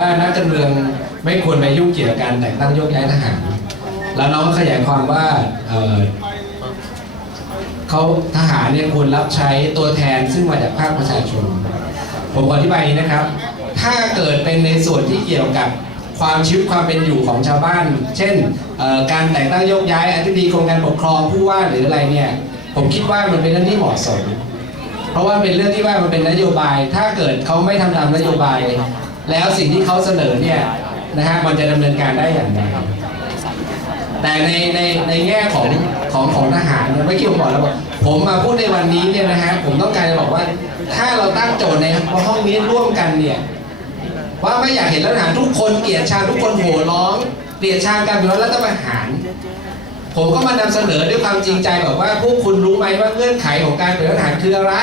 ว่านักการเมืองไม่ควรไปยุ่งเกี่ยวกับการแต่งตั้งโยกย้ายทหาร แล้วน้องขยายความว่าเอ่อเขาทหารเนี่ยควรรับใช้ตัวแทนซึ่งมาจากภาคประชาชน ผมขออธิบายอย่างนี้นะครับ ถ้าเกิดเป็นในส่วนที่เกี่ยวกับความชีวิตความเป็นอยู่ของชาวบ้าน เช่นเอ่อการแต่งตั้งโยกย้ายอธิบดีกรมการปกครองผู้ว่าหรืออะไรเนี่ย ผมคิดว่ามันเป็นเรื่องที่เหมาะสม เพราะว่าเป็นเรื่องที่ว่ามันเป็นนโยบาย ถ้าเกิดเขาไม่ทำตามนโยบาย แล้วสิ่งที่เขาเสนอเนี่ยนะฮะมันจะดำเนินการได้อย่างไรแต่ในในในแง่ของของของทหารเนี่ยเมื่อกี้ผมบอกแล้วว่าผมมาพูดในวันนี้เนี่ยนะฮะผมต้องการจะบอกว่า ถ้าเราตั้งโจทย์ในห้องนี้ร่วมกันเนี่ยว่าไม่อยากเห็นรัฐประหารทุกคนเกลียดชังทุกคนโห่ร้องเกลียดชังการเป็นรัฐประหาร ผมก็มานำเสนอด้วยความจริงใจบอกว่าพวกคุณรู้ไหมว่าเงื่อนไขของการเป็นรัฐประหารคืออะไร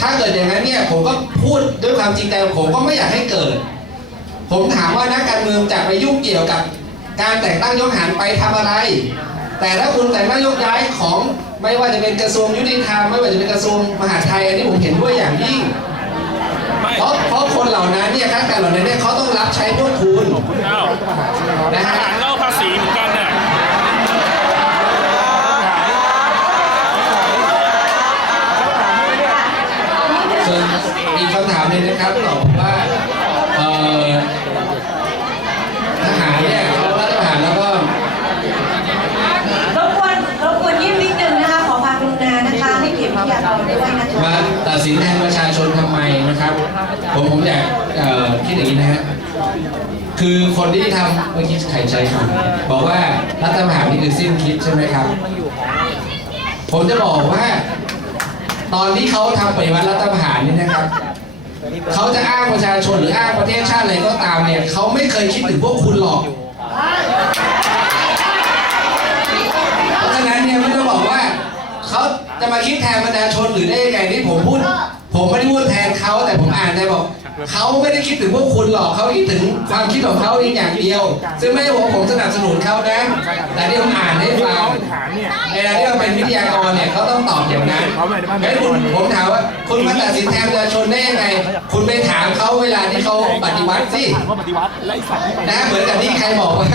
ถ้าเกิดอย่างนั้นเนี่ยผมก็พูดด้วยความจริงใจผมก็ไม่อยากให้เกิด ผมถามว่านักการเมืองจะไปยุ่งเกี่ยวกับ การแต่งตั้งยกหันไปทำอะไร แต่ถ้าคุณแต่งตั้งยกย้ายของไม่ว่าจะเป็นกระทรวงยุติธรรมไม่ว่าจะเป็นกระทรวงมหาดไทยอันนี้ผมเห็นด้วยอย่างยิ่งเพราะเพราะคนเหล่านั้นเนี่ยข้าราชการเหล่านั้นเนี่ยเขาต้องรับใช้พวกคุณ อ้าว นะ ท ฮะ หารก็เอาภาษีเหมือนกันน่ะ ส่วน อีกคำถามหนึงนะครับตอบว่าเอ่อทหารเนี่ยเขารัฐประหารแล้วก็รบกวนรบกวนยิ้มนิดนึงนะคะขอความกรุณานะคะให้เกียรติวิทยากรด้วยนะคะมาตัดสินแทนประชาชนทำไมนะครับ ผมผมอยากเอ่อคิดอย่างนี้นะฮะคือคนที่ทำเมื่อกี้ใครใช้คำบอกว่ารัฐประหารนี่คือสิ้นคิดใช่ไหมครับ ผมจะบอกว่า ตอนที่เขาทำปฏิวัติรัฐประหารนี่นะครับ เขาจะอ้างประชาชนหรืออ้างประเทศชาติอะไรก็ตามเนี่ยเขาไม่เคยคิดถึงพวกคุณหรอก เพราะฉะนั้นเนี่ยไม่ต้องบอกว่า เขาจะมาคิดแทนประชาชนหรือได้ยังไงนี่ผมพูด ผมไม่ได้พูดแทนเขาแต่ผมอ่านได้บอกเขาไม่ได้คิดถึงพวกคุณหรอกเขาคิดถึงความคิดของเขาเองอย่างเดียว ซึ่งไม่ได้บอกว่าผมสนับสนุนเขานะ แต่ที่ผมอ่านให้ฟังฐานเนี่ยในฐานะที่เราเป็นวิทยากรเนี่ยเขาต้องตอบอย่างนั้นงั้นคุณผมถามว่าคุณมาตัดสินแทนประชาชนได้ยังไง คุณไปถามเขาเวลาที่เขาปฏิวัติสิถามว่าปฏิวัติและไอ้สัตว์ที่ไปนะเหมือนกับที่ใครบอกว่า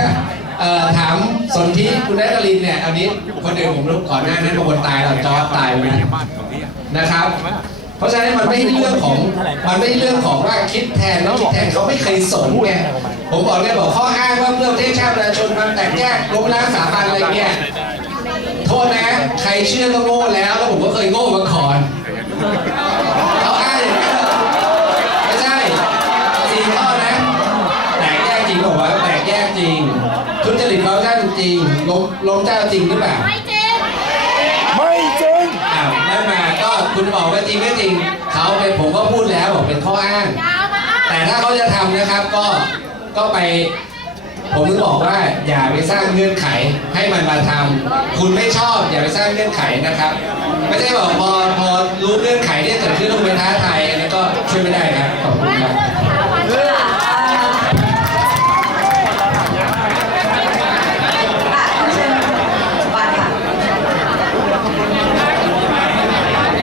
เอ่อถามสนธิคุณนัทลินเนี่ยอันนี้คนอื่นผมรู้ก่อนหน้านั้นบางคนตายเราจอร์จตายไปแล้วนะครับ เพราะฉะนั้นมันไม่ใช่เรื่องของมันไม่ใช่เรื่องของว่าคิดแทนไม่คิดแทนเขาไม่เคยสนไงผมบอกเลยบอกข้ออ้างว่าเพื่อประเทศชาติประชาชนมันแตกแยกล้มล้างสถาบันอะไรเงี้ยโทษนะ ใครเชื่อก็โง่แล้วแล้วผมก็เคยโง่มาก่อนเขาอ้างอย่างนั้นเหรอไม่ใช่สี่ข้อนะแตกแยกจริงบอกว่าแตกแยกจริง ทุจริตคอร์รัปชันจริงล้มล้มเจ้าจริงหรือเปล่าไม่จริงอ้าวนั่นมาก็ คุณบอกว่าจริงไม่จริงเขาเป็นผมก็พูดแล้วบอกเป็นข้ออ้าง แต่ถ้าเขาจะทำนะครับก็ก็ไป ผมถึงบอกว่าอย่าไปสร้างเงื่อนไขให้มันมาทำคุณไม่ชอบอย่าไปสร้างเงื่อนไขนะครับ ไม่ใช่บอกพอพอรู้เงื่อนไขที่เกิดขึ้นต้องไปท้าทายอันนี้ก็ช่วยไม่ได้ครับ